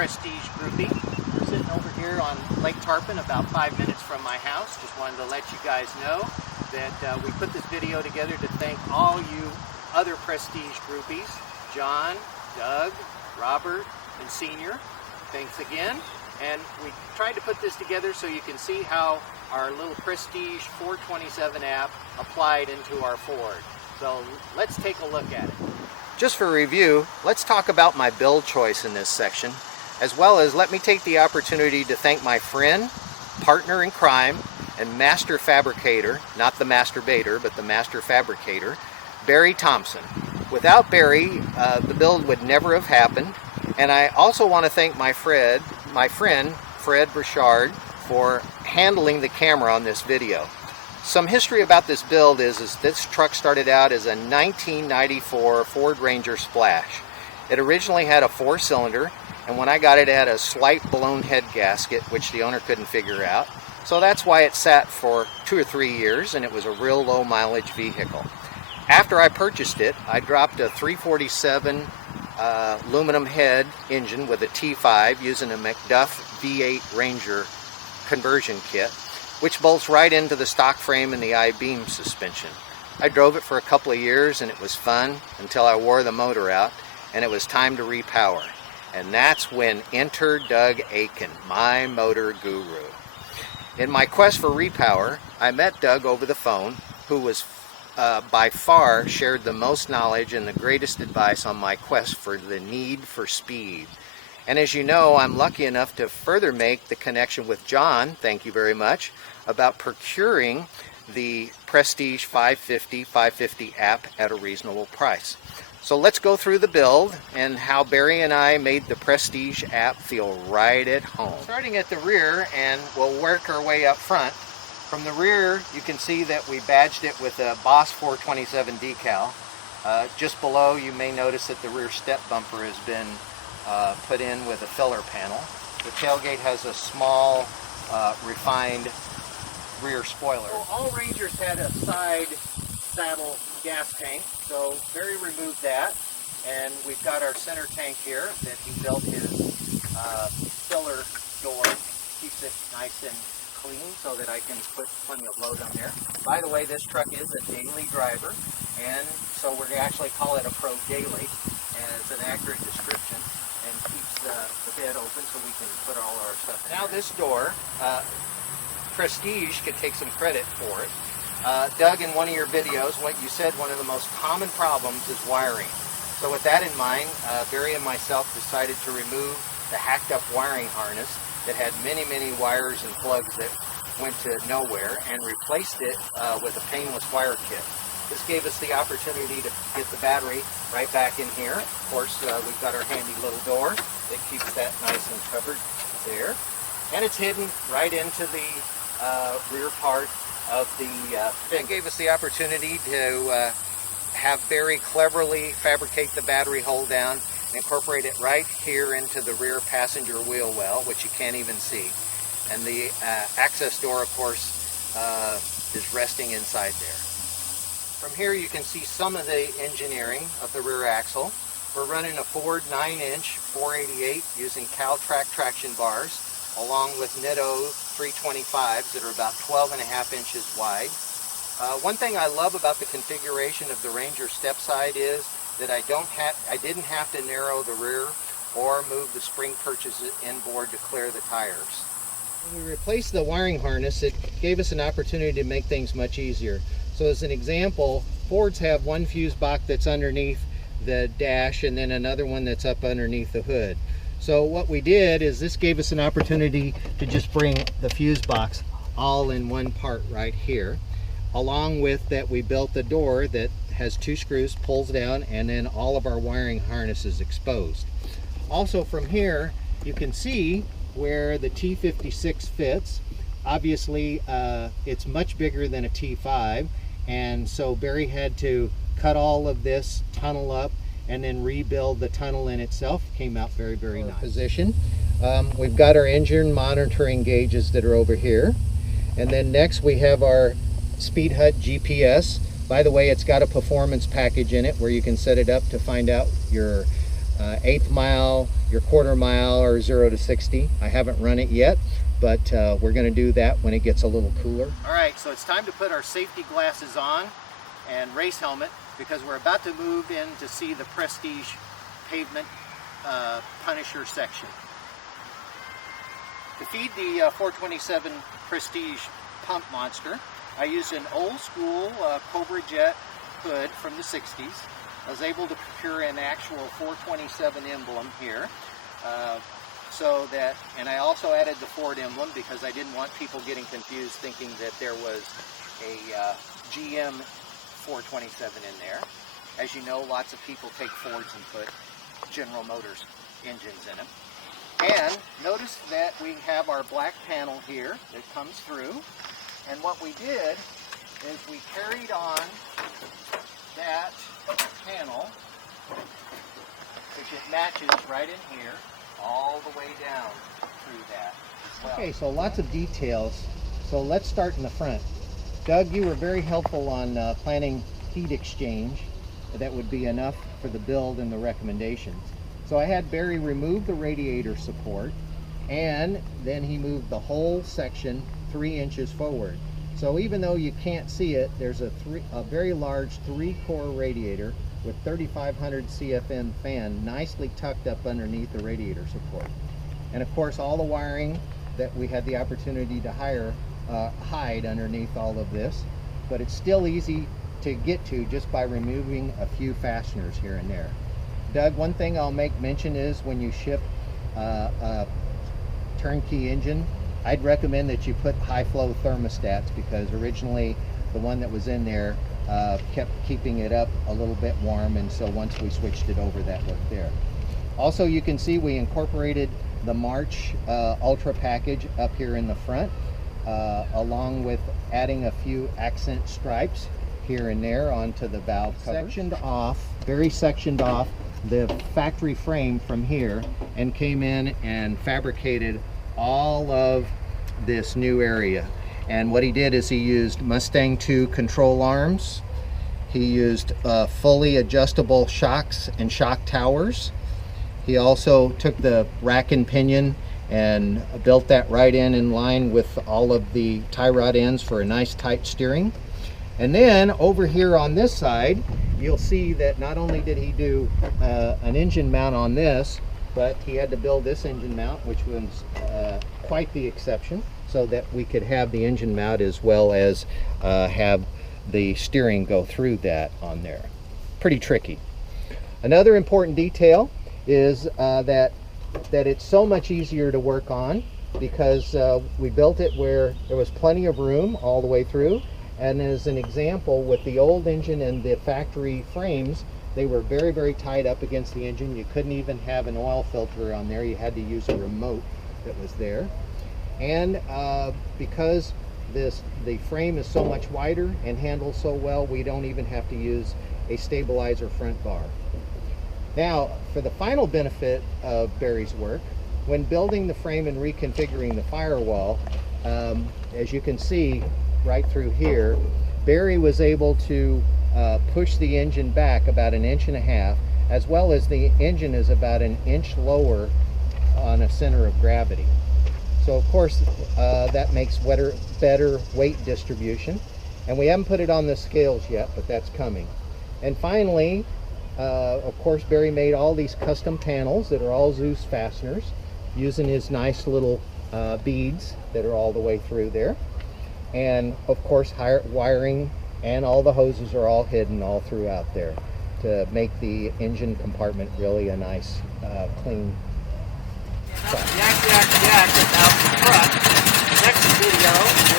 Prestige groupie. We're sitting over here on Lake Tarpon, about 5 minutes from my house. Just wanted to let you guys know that we put this video together to thank all you other Prestige groupies, John, Doug, Robert, and Senior. Thanks again. And we tried to put this together so you can see how our little Prestige 427 app applied into our Ford. So let's take a look at it. Just for review, let's talk about my build choice in this section, as well as let me take the opportunity to thank my friend, partner in crime, and master fabricator, not the masturbator, but the master fabricator, Barry Thompson. Without Barry, the build would never have happened. And I also want to thank my friend, Fred Burchard, for handling the camera on this video. Some history about this build is this truck started out as a 1994 Ford Ranger Splash. It originally had a 4-cylinder, and when I got it, it had a slight blown head gasket, which the owner couldn't figure out. So that's why it sat for 2 or 3 years, and it was a real low mileage vehicle. After I purchased it, I dropped a 347 aluminum head engine with a T5 using a McDuff V8 Ranger conversion kit, which bolts right into the stock frame and the I-beam suspension. I drove it for a couple of years and it was fun until I wore the motor out and it was time to repower. And that's when enter Doug Aiken, my motor guru. In my quest for repower, I met Doug over the phone, who was by far shared the most knowledge and the greatest advice on my quest for the need for speed. And as you know, I'm lucky enough to further make the connection with John, thank you very much, about procuring the Prestige 550 app at a reasonable price. So let's go through the build and how Barry and I made the Prestige app feel right at home. Starting at the rear, and we'll work our way up front. From the rear, you can see that we badged it with a Boss 427 decal. Just below, you may notice that the rear step bumper has been put in with a filler panel. The tailgate has a small, refined rear spoiler. Well, all Rangers had a side saddle gas tank, so Barry removed that, and we've got our center tank here that he built his filler door. Keeps it nice and clean so that I can put plenty of load on there. By the way, this truck is a daily driver, and so we're going to actually call it a Pro Daily, and it's an accurate description, and keeps the bed open so we can put all our stuff in. Now this door, Prestige could take some credit for it. Doug, in one of your videos, what you said, one of the most common problems is wiring. So with that in mind, Barry and myself decided to remove the hacked up wiring harness that had many wires and plugs that went to nowhere, and replaced it with a painless wire kit. This gave us the opportunity to get the battery right back in here. Of course, we've got our handy little door that keeps that nice and covered there. And it's hidden right into the rear part of the thing. It gave us the opportunity to have Barry cleverly fabricate the battery hold down and incorporate it right here into the rear passenger wheel well, which you can't even see. And the access door, of course, is resting inside there. From here you can see some of the engineering of the rear axle. We're running a Ford 9-inch 488 using Caltrac traction bars, along with Nitto 325s that are about 12.5 inches wide. One thing I love about the configuration of the Ranger step side is that I didn't have to narrow the rear or move the spring perches inboard to clear the tires. When we replaced the wiring harness, it gave us an opportunity to make things much easier. So as an example, Fords have one fuse box that's underneath the dash and then another one that's up underneath the hood. So what we did is this gave us an opportunity to just bring the fuse box all in one part right here. Along with that, we built the door that has 2 screws, pulls down, and then all of our wiring harness is exposed. Also from here, you can see where the T56 fits. Obviously, it's much bigger than a T5, and so Barry had to cut all of this tunnel up and then rebuild the tunnel in itself. Came out very nice. Position. We've got our engine monitoring gauges that are over here, and then next we have our Speed Hut GPS. By the way, it's got a performance package in it where you can set it up to find out your eighth mile, your quarter mile, or 0 to 60. I haven't run it yet, but we're going to do that when it gets a little cooler. All right, so it's time to put our safety glasses on and race helmet, because we're about to move in to see the Prestige pavement Punisher section. To feed the 427 Prestige pump monster, I used an old school Cobra Jet hood from the 60s. I was able to procure an actual 427 emblem here. And I also added the Ford emblem because I didn't want people getting confused thinking that there was a GM 427 in there. As you know, lots of people take Fords and put General Motors engines in them. And notice that we have our black panel here that comes through. And what we did is we carried on that panel, which it matches right in here, all the way down through that as well. Okay, so lots of details. So let's start in the front. Doug, you were very helpful on planning heat exchange. That would be enough for the build and the recommendations. So I had Barry remove the radiator support, and then he moved the whole section 3 inches forward. So even though you can't see it, there's a very large 3-core radiator with 3500 CFM fan nicely tucked up underneath the radiator support. And of course, all the wiring that we had the opportunity to hide underneath all of this, but it's still easy to get to just by removing a few fasteners here and there. Doug, one thing I'll make mention is when you ship a turnkey engine, I'd recommend that you put high flow thermostats, because originally the one that was in there kept keeping it up a little bit warm, and so once we switched it over, that worked there. Also, you can see we incorporated the March Ultra package up here in the front, along with adding a few accent stripes here and there onto the valve cover. Very sectioned off the factory frame from here and came in and fabricated all of this new area. And what he did is he used Mustang 2 control arms. He used fully adjustable shocks and shock towers. He also took the rack and pinion and built that right in line with all of the tie rod ends for a nice tight steering. And then over here on this side, you'll see that not only did he do an engine mount on this, but he had to build this engine mount, which was quite the exception, so that we could have the engine mount as well as have the steering go through that on there. Pretty tricky. Another important detail is that it's so much easier to work on, because we built it where there was plenty of room all the way through. And as an example, with the old engine and the factory frames, they were very, very tight up against the engine. You couldn't even have an oil filter on there. You had to use a remote that was there. And because the frame is so much wider and handles so well, we don't even have to use a stabilizer front bar. Now, for the final benefit of Barry's work, when building the frame and reconfiguring the firewall, as you can see right through here, Barry was able to push the engine back about 1.5 inches, as well as the engine is about 1 inch lower on a center of gravity. So of course that makes better weight distribution, and we haven't put it on the scales yet, but that's coming. And finally, of course, Barry made all these custom panels that are all Zeus fasteners, using his nice little beads that are all the way through there. And of course, wiring and all the hoses are all hidden all throughout there to make the engine compartment really a nice, clean spot. Yak, yak, yak, out front. Next video.